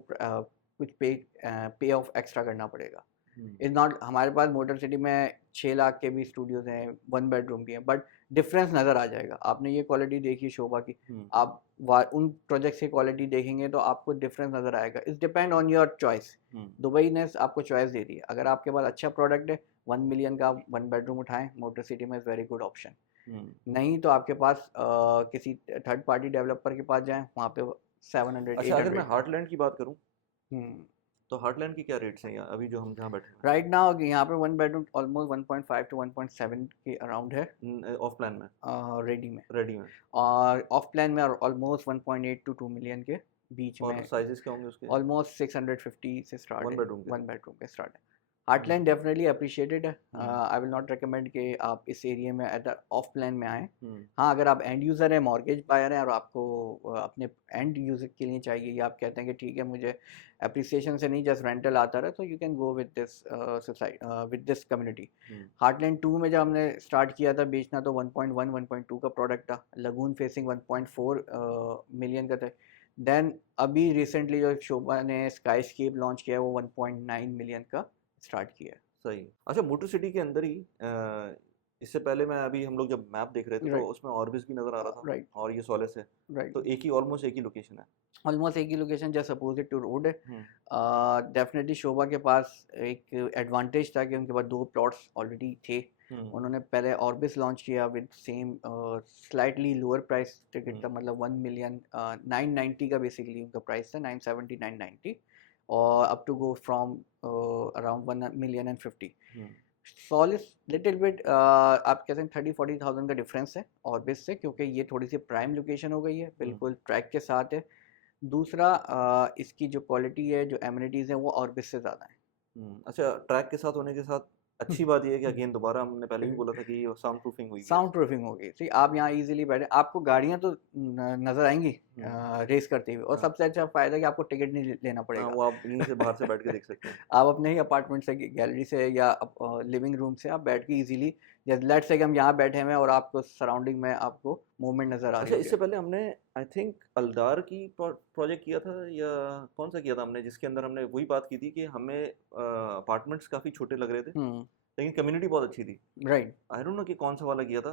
कुछ पे ऑफ एक्स्ट्रा करना पड़ेगा। इज नॉट, हमारे पास मोटर सिटी में 6 लाख के भी स्टूडियोज हैं, 1 बेडरूम भी हैं, बट डिफरेंस नज़र आ जाएगा। आपने ये क्वालिटी देखी शोभा की, आप उन प्रोजेक्ट्स की क्वालिटी देखेंगे तो आपको डिफरेंस नज़र आएगा। It's depend on your choice. Dubai ने आपको चॉइस दे दी है। अगर आपके पास अच्छा प्रोडक्ट है 1 मिलियन का 1 बेडरूम उठाएं, मोटर सिटी में इज़ वेरी गुड ऑप्शन। नहीं तो आपके पास किसी थर्ड पार्टी डेवलपर के पास जाएं, वहाँ पे 700 अच्छा, अगर मैं 800। हार्टलैंड की बात करूँ तो हार्टलैंड की क्या रेट्स हैं यहाँ अभी जो हम जहाँ बैठे हैं? राइट नाउ यहाँ पे 1 बेडरूम ऑलमोस्ट 1.5 to 1.7 के अराउंड है ऑफ प्लान में, रेडी में। रेडी में। और ऑफ प्लान में ऑलमोस्ट 1.8 to 2 मिलियन के बीच और में। साइजेस क्या होंगे उसके? ऑलमोस्ट 650 से स्टार्ट है, 1 बेडरूम के स्टार्ट है। हार्टलैंड डेफिनेटली अप्रिशिएटेड है। आई विल नॉट रिकमेंड कि आप इस एरिया में एट ऑफ प्लान में आएँ। हाँ, अगर आप एंड यूज़र हैं, मॉर्गेज बायर हैं, और आपको अपने एंड यूज़र के लिए चाहिए, या आप कहते हैं कि ठीक है मुझे अप्रिसिएशन से नहीं जस्ट रेंटल आता रहा, तो you can go with this community. Heartland 2 में जब हमने स्टार्ट किया था बेचना तो 1.1 1.2 का प्रोडक्ट था। लगून फेसिंग 1.4 मिलियन का था। देन अभी रिसेंटली जो शोभा ने स्काईस्केप लॉन्च किया है वो 1.9 मिलियन का स्टार्ट किया है। सही। अच्छा, मोटर सिटी के अंदर ही इससे पहले मैं अभी हम लोग जब मैप देख रहे थे तो उसमें ऑर्बिस भी नज़र आ रहा था, और ये सोलिस है, तो ऑलमोस्ट एक ही लोकेशन है। ऑलमोस्ट एक ही location, just opposite to road है। डेफिनेटली शोभा के पास एक एडवांटेज था कि उनके पास 2 प्लॉट्स ऑलरेडी थे। उन्होंने पहले ऑर्बिस लॉन्च किया with same slightly lower price ticket था, मतलब 1 मिलियन 990 का बेसिकली उनका प्राइस था, 970 990, और up to go from around 1 million and 50। सोलिस लिटिल बिट आप कहते हैं 30-40,000 का डिफरेंस है ऑर्बिस से, क्योंकि ये थोड़ी सी प्राइम लोकेशन हो गई है, बिल्कुल ट्रैक के साथ है। दूसरा इसकी जो क्वालिटी है, जो एमिनिटीज़ हैं, वो ऑर्बिस से ज़्यादा है। अच्छा, ट्रैक के साथ होने के साथ अच्छी बात ये है कि अगेन दोबारा हमने पहले भी बोला था कि साउंड प्रूफिंग हुई है। साउंड प्रूफिंग होगी, ठीक, आप यहाँ इजीली बैठे, आपको गाड़ियाँ तो नज़र आएंगी रेस करती हुई, और सबसे अच्छा फ़ायदा कि आपको टिकट नहीं लेना पड़ेगा। वो आप यहीं से बाहर से बैठ के देख सकते हैं। आप अपने ही अपार्टमेंट से, गैलरी से, या लिविंग रूम से आप बैठ के इजीली, जैसे लेट्स से कि हम यहाँ बैठे हैं और आपको सराउंडिंग में आपको मूवमेंट नज़र आ रही है। अच्छा, इससे पहले हमने आई थिंक अलदार की प्रोजेक्ट किया था, या कौन सा किया था हमने, जिसके अंदर हमने वही बात की थी कि हमें अपार्टमेंट्स काफ़ी छोटे लग रहे थे लेकिन कम्युनिटी बहुत अच्छी थी। राइट। आई डोंट नो कि कौन सा वाला किया था,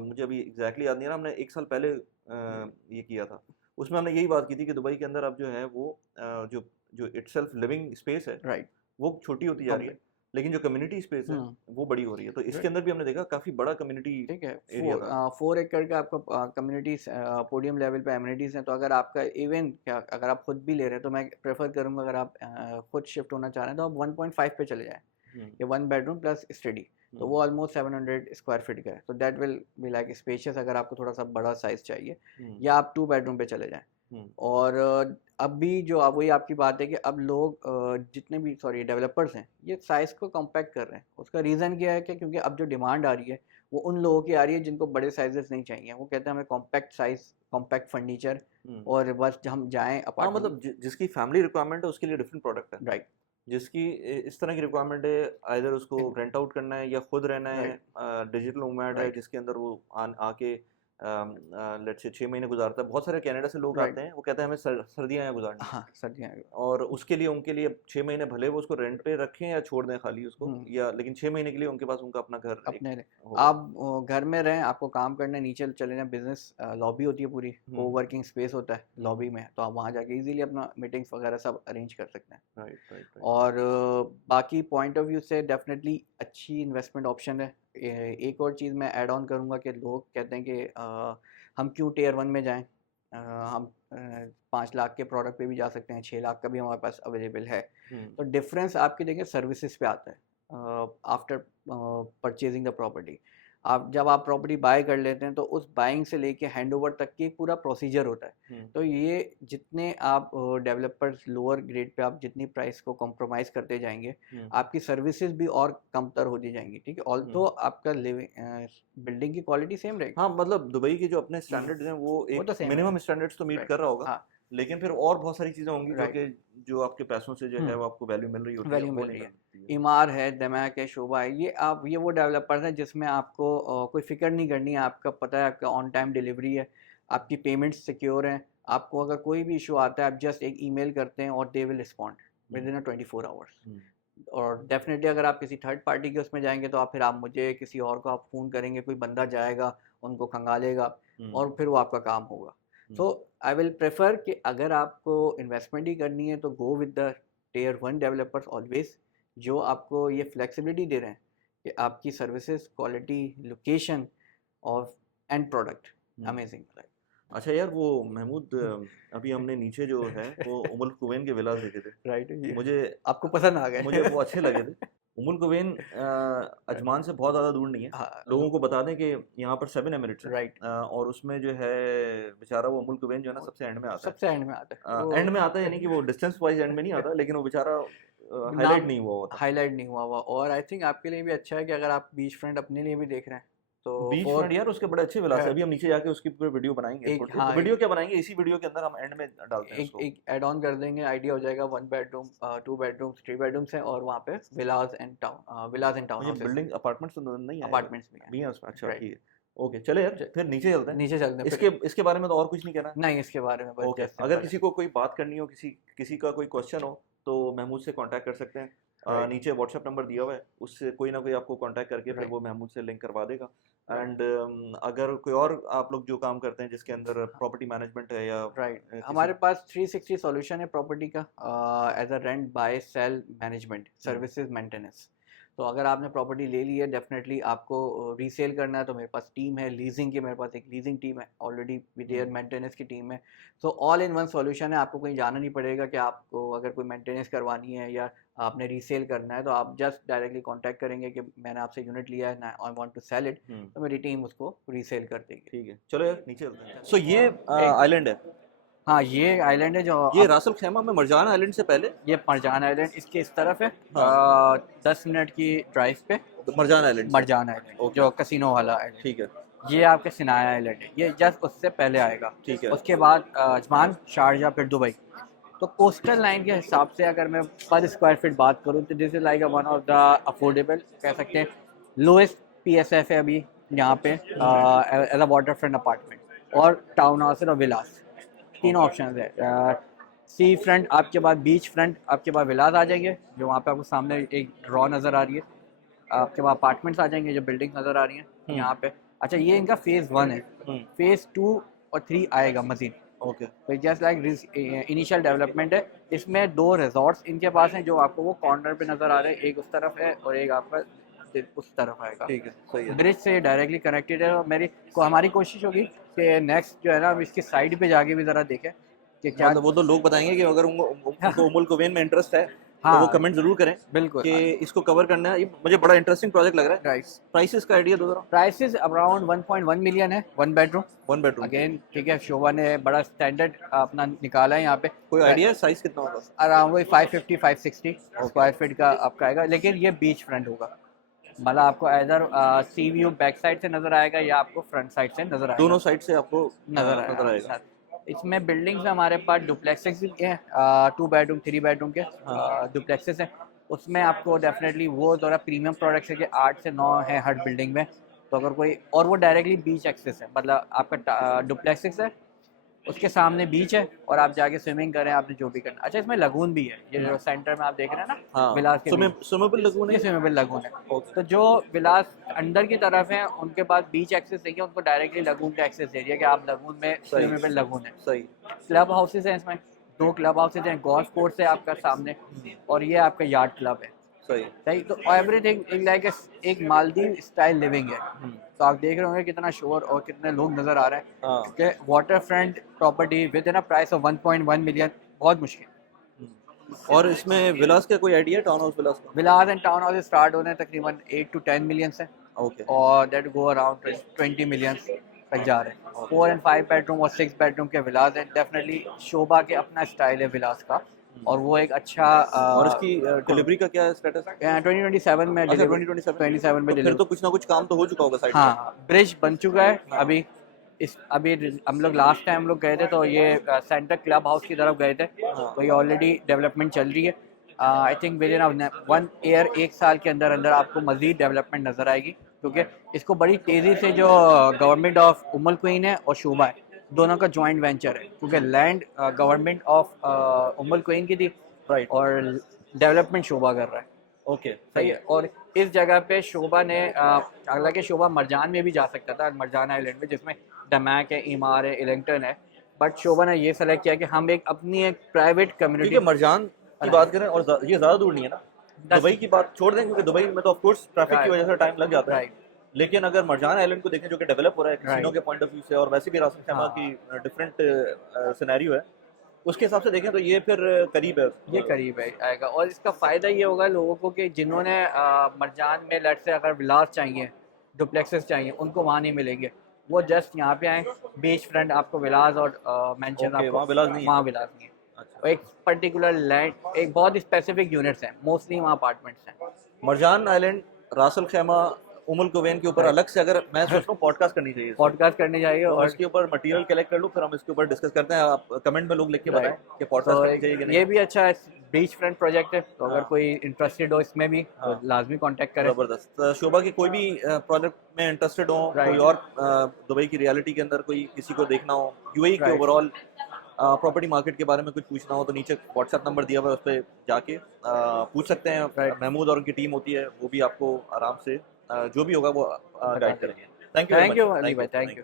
मुझे अभी एग्जैक्टली याद नहीं आ रहा। हमने 1 साल पहले ये किया था, उसमें हमने यही बात की थी कि दुबई के अंदर अब जो है वो जो जो इटसेल्फ लिविंग स्पेस है, राइट, वो छोटी होती जा रही है, लेकिन जो कम्युनिटी स्पेस है वो बड़ी हो रही है, तो इसके अंदर भी हमने देखा काफी बड़ा कम्युनिटी ठीक है। एरिया था। 4 एकड़ का आपका कम्युनिटीज पोडियम लेवल पे एमिनिटीज हैं, तो अगर आपका इवन क्या अगर आप खुद भी ले रहे हैं तो मैं प्रेफर करूंगा अगर आप खुद शिफ्ट होना चाह रहे हैं तो आप 1.5 पे चले जाएं, ये 1 बेडरूम प्लस स्टडी, तो वो ऑलमोस्ट 700 स्क्वायर फीट का है, तो that will be like spacious अगर आपको थोड़ा सा बड़ा साइज चाहिए, या आप 2 बेडरूम पे चले जाएं। और अब भी जो अब वही आपकी बात है कि अब लोग जितने भी डेवलपर्स हैं ये साइज़ को कॉम्पैक्ट कर रहे हैं। उसका रीज़न क्या है कि क्योंकि अब जो डिमांड आ रही है वो उन लोगों की आ रही है जिनको बड़े साइजेस नहीं चाहिए, वो कहते हैं हमें कॉम्पैक्ट साइज, कॉम्पैक्ट फर्नीचर, और बस हम जाएं हाँ, अपार्टमेंट। मतलब जिसकी फैमिली रिक्वायरमेंट है उसके लिए डिफरेंट प्रोडक्ट है। राइट। जिसकी इस तरह की रिक्वायरमेंट है, आइदर उसको रेंट आउट करना है या खुद रहना है, डिजिटल नोमैड है राइट। जिसके अंदर वो आके लेट्स से 6 महीने गुजारता है। बहुत सारे कनाडा से लोग आते हैं, वो कहते हैं हमें सर्दियाँ यहाँ गुजारनी है। हाँ, सर्दियाँ। और उसके लिए उनके लिए 6 महीने भले वो उसको रेंट पे रखें या छोड़ दें खाली उसको, या लेकिन 6 महीने के लिए उनके पास उनका अपना घर अपने होगा। आप घर में रहें, आपको काम करना है, नीचे चले जाएं, बिजनेस लॉबी होती है पूरी, को वर्किंग स्पेस होता है लॉबी में, तो आप वहाँ जाके इजीली अपना मीटिंग्स वगैरह सब अरेंज कर सकते हैं। राइट। और बाकी पॉइंट ऑफ व्यू से डेफिनेटली अच्छी इन्वेस्टमेंट ऑप्शन है। एक और चीज़ मैं ऐड ऑन करूँगा कि लोग कहते हैं कि हम क्यों टियर 1 में जाएं, हम 5 लाख के प्रोडक्ट पे भी जा सकते हैं, 6 लाख का भी हमारे पास अवेलेबल है। तो डिफरेंस आपकी देखिए सर्विसेज पे आता है आफ्टर परचेजिंग द प्रॉपर्टी। आप जब आप प्रॉपर्टी बाय कर लेते हैं तो उस बाइंग से लेके हैंडओवर तक की एक पूरा प्रोसीजर होता है। तो ये जितने आप डेवलपर्स लोअर ग्रेड पे आप जितनी प्राइस को कॉम्प्रोमाइज़ करते जाएंगे, आपकी सर्विसेज भी और कमतर होती जाएंगी। ठीक है, ऑल्दो आपका लिविंग बिल्डिंग की क्वालिटी सेम रहेगी। हाँ, मतलब दुबई के जो अपने स्टैंडर्ड्स हैं वो वो एक तो सेम मिनिमम स्टैंडर्ड्स तो मीट कर रहा होगा। हाँ, लेकिन फिर और बहुत सारी चीज़ें होंगी जो राइट। कि जो आपके पैसों से जो है वो आपको वैल्यू मिल रही होती है, वैल्यू वो मिल नहीं रही है। मिलती है। इमार है, दमैक है, शोभा है, ये वो डेवलपर्स हैं जिसमें आपको कोई फिक्र नहीं करनी है, आपका पता है आपका ऑन टाइम डिलीवरी है, आपकी पेमेंट्स सिक्योर हैं, आपको अगर कोई भी इशू आता है आप जस्ट एक ईमेल करते हैं और they will respond with in 24 hours. और डेफिनेटली अगर आप किसी थर्ड पार्टी के उसमें जाएंगे तो आप फिर आप मुझे किसी और को आप फ़ोन करेंगे, कोई बंदा जाएगा उनको खंगालेगा और फिर वो आपका काम होगा। सो आई विल प्रेफर कि अगर आपको इन्वेस्टमेंट ही करनी है तो go with the tier 1 developers always, जो आपको ये फ्लेक्सिबिलिटी दे रहे हैं कि आपकी सर्विसेज, क्वालिटी, लोकेशन और एंड प्रोडक्ट अमेजिंग। अच्छा यार, वो महमूद अभी हमने नीचे जो है वो उमुल कुवैन के विलास देखे थे। राइट, मुझे आपको पसंद आ गए? मुझे वो अच्छे लगे थे। उमुल कुवैन अजमान से बहुत ज़्यादा दूर नहीं है। हाँ, लोगों को बता दें कि यहाँ पर 7 एमिरेट्स है। राइट। और उसमें जो है बेचारा वो उमुल कुवैन जो है ना सबसे एंड में आता है। सबसे एंड में आता है। एंड में आता है यानी कि वो डिस्टेंस वाइज एंड में नहीं आता, लेकिन वो बेचारा हाईलाइट नाम नहीं हुआ होता। हाईलाइट नहीं हुआ हुआ, और आई थिंक आपके लिए भी अच्छा है कि अगर आप बीच फ्रंट अपने लिए भी देख रहे हैं तो बीच फ्रंट यार उसके बड़े अच्छे विलास है। है। अभी हम नीचे जाके उसकी पूरी वीडियो बनाएंगे। एक छोटी हाँ वीडियो क्या बनाएंगे, इसी वीडियो के अंदर हम एंड में डालते हैं उसको। एक ऐड ऑन कर देंगे, आइडिया हो जाएगा। 1 बेडरूम, 2 बेडरूम, 3 बेडरूम्स हैं, और वहाँ पे विलास एंड टाउन मुझे हाउसेस, बिल्डिंग अपार्टमेंट्स तो नहीं है, अपार्टमेंट्स भी भी हैं। है उसमें। अच्छा राइट। ठीक है, ओके चले यार फिर नीचे चलते हैं। नीचे चलते हैं इसके बारे में तो और कुछ नहीं कहना है। नहीं, इसके बारे में बस ओके, जस्ट अगर सिंपल किसी को कोई बात करनी हो, किसी का कोई क्वेश्चन हो तो महमूद से कांटेक्ट कर सकते हैं। Right. नीचे व्हाट्सएप नंबर दिया हुआ है, उससे कोई ना कोई आपको कांटेक्ट करके फिर Right. वो महमूद से लिंक करवा देगा। Right. एंड अगर कोई और आप लोग जो काम करते हैं जिसके अंदर प्रॉपर्टी मैनेजमेंट है या राइट, हमारे पास 360 सॉल्यूशन है प्रॉपर्टी का, as a rent, buy, sell, management, services, maintenance. तो अगर आपने प्रॉपर्टी ले ली है, डेफिनेटली आपको रीसेल करना है तो मेरे पास टीम है। लीजिंग की मेरे पास एक लीजिंग टीम है ऑलरेडी विद एयर, मेंटेनेंस की टीम है। तो ऑल इन वन सॉल्यूशन है, आपको कहीं जाना नहीं पड़ेगा कि आपको अगर कोई मेंटेनेंस करवानी है या आपने रीसेल करना है तो आप जस्ट डायरेक्टली कांटेक्ट करेंगे कि मैंने आपसे यूनिट लिया है, I want to sell it, तो मेरी टीम उसको रीसेल कर देगी। ठीक है, चलो यार नीचे चलते हैं। सो ये आइलैंड है, हाँ, ये आइलैंड है जो ये रासल खैमा में मरजान आइलैंड से पहले ये मरजान आइलैंड इसके इस तरफ है। 10 मिनट की ड्राइव पे मरजान आइलैंड। मरजान आइलैंड, जो कसिनो वाला आइलैंड। ठीक है, ये आपके सिनाया आइलैंड है, ये जस्ट उससे पहले आएगा। ठीक है। उसके बाद अजमान, शारजा, फिर दुबई। तो कोस्टल लाइन के हिसाब से अगर मैं पर स्क्वायर फीट बात करूँ तो this is like one of the affordable, कह सकते हैं लोएस्ट PSF है अभी यहाँ पे as a water front apartment, और टाउन हाउस और विलास, तीनों ऑप्शन है। सी फ्रंट आपके पास, बीच फ्रंट आपके पास विलास आ जाएंगे जो वहाँ पे आपको सामने एक ड्रॉ नज़र आ रही है, आपके पास अपार्टमेंट्स आ जाएंगे जो बिल्डिंग नज़र आ रही हैं यहाँ पे। अच्छा, ये इनका फेज़ 1 है, फेज़ 2 और 3 आएगा मजीद। ओके तो जस्ट लाइक इनिशियल डेवलपमेंट है। इसमें 2 रिजॉर्ट्स इनके पास हैं जो आपको वो कॉर्नर पे नज़र आ रहे हैं, एक उस तरफ है और एक आपका उस तरफ आएगा। ठीक है, सही है। ब्रिज से डायरेक्टली कनेक्टेड है, और हमारी कोशिश होगी कि नेक्स्ट जो है ना हम इसकी साइड पे जाके भी ज़रा देखें कि क्या। मतलब वो तो लोग बताएंगे कि अगर उनको उमुल कुवैन में इंटरेस्ट है तो वो हाँ कमेंट जरूर करें बिल्कुल। कि इसको कवर करना है। ये मुझे बड़ा इंटरेस्टिंग प्रोजेक्ट लग रहा है। राइट। प्राइसेस का आइडिया दो जरा। प्राइसेस अराउंड 1.1 मिलियन है 1 बेडरूम। 1 बेडरूम अगेन ठीक है, शोभा ने बड़ा स्टैंडर्ड अपना निकाला है यहाँ पे। कोई आइडिया साइज कितना होगा? अराउंड वही 550 560 स्क्वायर फीट का आपका आएगा, लेकिन ये बीच फ्रंट होगा। मतलब आपको इधर सी व्यू बैक साइड से नजर आएगा या आपको फ्रंट साइड से नजर आएगा। दोनों साइड से आपको नजर नजर आएगा। आएगा। इसमें बिल्डिंग्स में हमारे पास डुप्लेक्सेस भी हैं, 2 बेडरूम 3 बेडरूम के डुप्लेक्सेस हैं। उसमें आपको डेफिनेटली वो थोड़ा प्रीमियम प्रोडक्ट्स है कि 8 से 9 है हर बिल्डिंग में। तो अगर कोई, और वो डायरेक्टली बीच एक्सेस है, मतलब आपका डुप्लेक्सेस है, उसके सामने बीच है और आप जाके स्विमिंग करें, आपने जो भी करना। अच्छा, इसमें लगून भी है, ये जो सेंटर में आप देख रहे हैं ना, हाँ, विलास के स्विमेबल लगून है। स्विमेबल लगून है। तो जो विलास अंदर की तरफ है उनके पास बीच एक्सेस नहीं है, उनको डायरेक्टली लगून का एक्सेस दे दिया कि आप लगून में स्विमेबल लगून है। सही। क्लब हाउसेज हैं इसमें, 2 क्लब हाउसेज हैं, गोल्फ कोर्स है आपका सामने, और ये आपका यार्ड क्लब है। सही। सही। तो एवरीथिंग लाइक एक मालदीव स्टाइल लिविंग है। तो आप देख रहे होंगे कितना शोर और कितने लोग नजर आ रहे हैं हाँ। कि water front property with in price of 1.1 million बहुत मुश्किल। और इसमें विलास का कोई आइडिया? टाउन हाउस विलास का? विलास एंड टाउन हाउस स्टार्ट होने तकरीबन 8 to 10 मिलियन से, ओके। और दैट गो अराउंड 20 मिलियन तक जा रहे हैं। 4 and 5 बेडरूम और 6 बेडरूम के विलास हैं। डेफिनेटली शोभा के अपना स्टाइल है विलास का, और वो एक अच्छा और इसकी डिलीवरी का क्या स्टेटस है? 2027 में अच्छा, डिलीवरी 2027 में तो फिर तो कुछ ना कुछ काम तो हो चुका होगा साइड हाँ, ब्रिज बन चुका है। अभी हम लोग लास्ट टाइम लोग गए थे तो ये सेंटर क्लब हाउस की तरफ गए थे, तो ये ऑलरेडी डेवलपमेंट चल रही है। I think with in 1 year, 1 साल के अंदर अंदर आपको मजीद डेवलपमेंट नजर आएगी, क्योंकि इसको बड़ी तेज़ी से जो गवर्नमेंट ऑफ उमुल क्वीन है और शोभा है, दोनों का जॉइंट वेंचर है, क्योंकि लैंड गवर्नमेंट ऑफ उमुल क्वीन की थी, राइट, और डेवलपमेंट शोभा कर रहा है। ओके, सही है। और इस जगह पे शोभा ने, हालांकि शोभा मरजान में भी जा सकता था, मरजान आइलैंड में, जिसमें डमैक है, ईमार है, इलिंगटन है, बट शोभा ने ये सेलेक्ट किया कि हम एक अपनी एक प्राइवेट कम्युनिटी। क्योंकि मरजान की बात करें और ये ज़्यादा दूर नहीं है ना, दुबई की बात छोड़ दें, क्योंकि दुबई में तो ऑफ कोर्स ट्रैफिक की वजह से टाइम लग जाता है, लेकिन अगर मरजान आइलैंड को देखें जो कि डेवलप हो रहा है कैसीनो के पॉइंट ऑफ व्यू से, और वैसे भी रासन खैमा की डिफरेंट सिनेरियो है, उसके हिसाब से देखें तो ये फिर करीब है, ये करीब है आएगा। और इसका फ़ायदा ये होगा लोगों को कि जिन्होंने मरजान में लेट से अगर विलास चाहिए, डुप्लेक्सेस चाहिए, उनको वहाँ नहीं मिलेंगे, वो जस्ट यहाँ पे आए, बीच फ्रंट आपको विलास और मेंशन आपको वहाँ विलास नहीं है। वहाँ विलास नहीं है। अच्छा। एक पर्टिकुलर लैंड, एक बहुत स्पेसिफिक यूनिट्स हैं, मोस्टली वहाँ अपार्टमेंट्स हैं। मरजान आइलैंड, रासल खैमा, उमुल कुवैन के ऊपर अलग से अगर मैं सोच रहा हूँ पॉडकास्ट करनी चाहिए, पॉडकास्ट करनी चाहिए, और और इसके ऊपर मटेरियल कलेक्ट कर लूँ, फिर हम इसके ऊपर डिस्कस करते हैं। आप कमेंट में लोग लिख के बताएं कि पॉडकास्ट करनी चाहिए कि नहीं। ये भी अच्छा है, बीच फ्रंट प्रोजेक्ट है, तो अगर हाँ। कोई इंटरेस्टेड हो इसमें भी तो लाजमी कांटेक्ट करें। जबरदस्त। शोभा की कोई भी प्रोजेक्ट में इंटरेस्टेड हो, कोई और दुबई की रियलिटी के अंदर कोई किसी को देखना हो, यूएई के ओवरऑल प्रॉपर्टी मार्केट के बारे में कुछ पूछना हो, तो नीचे व्हाट्सएप नंबर दिया हुआ है, उस पर जाके पूछ सकते हैं। महमूद और उनकी टीम होती है, वो भी आपको आराम से जो भी होगा वो गाइड करेंगे। थैंक यू अली भाई, थैंक यू।